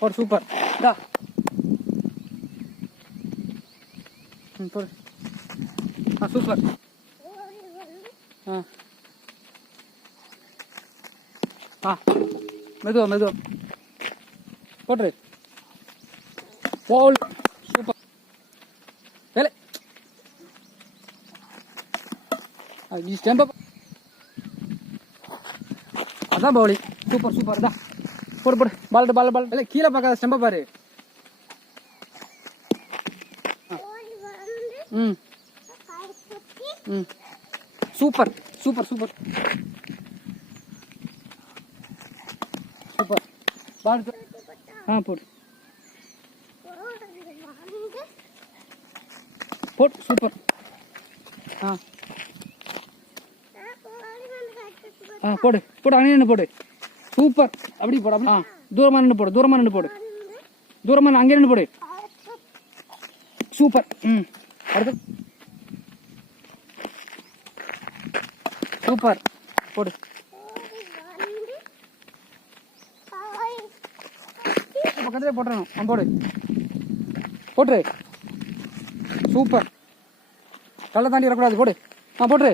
போடு சூப்பர். டா போடு. சூப்பர். மெதுவா மெதுவா போட்டுரு. போல் சூப்பர். வேலை நீ ஸ்டெம்ப அதான் பவுலி. சூப்பர் சூப்பர் தான். போடு போடு. பால் பால் பால். இல்லை கீழே பார்க்காத, ஸ்டெம்ப பாரு. ம் ம் சூப்பர் சூப்பர் சூப்பர் சூப்பர். பால் போடு போடு. சூப்பர். போடு போடு. அங்கே நின்று போடு. சூப்பர். அப்படி போடு. அப்படி தூரமாக நின்று போடு. தூரமாக நின்று போடு. தூரமாக அங்கே நின்று போடு. சூப்பர். அடுத்து சூப்பர். போடு. பக்கத்துலேயே போட்டுறணும். போடு போட்டுரு. சூப்பர். கல்லை தாண்டி வரக்கூடாது. போடு. போட்டுரு.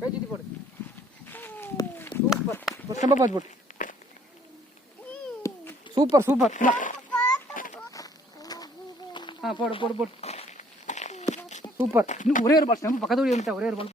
பேச்சுட்டு போடு. சூப்பர். ஸ்டெம்ப பார்த்து போட்டு. Super super. போடு போடு போடு. சூப்பர். இன்னும் ஒரே ஒரு பால். ஸ்டெம்பு பக்கத்து வந்துட்டா. ஒரே ஒரு பால்.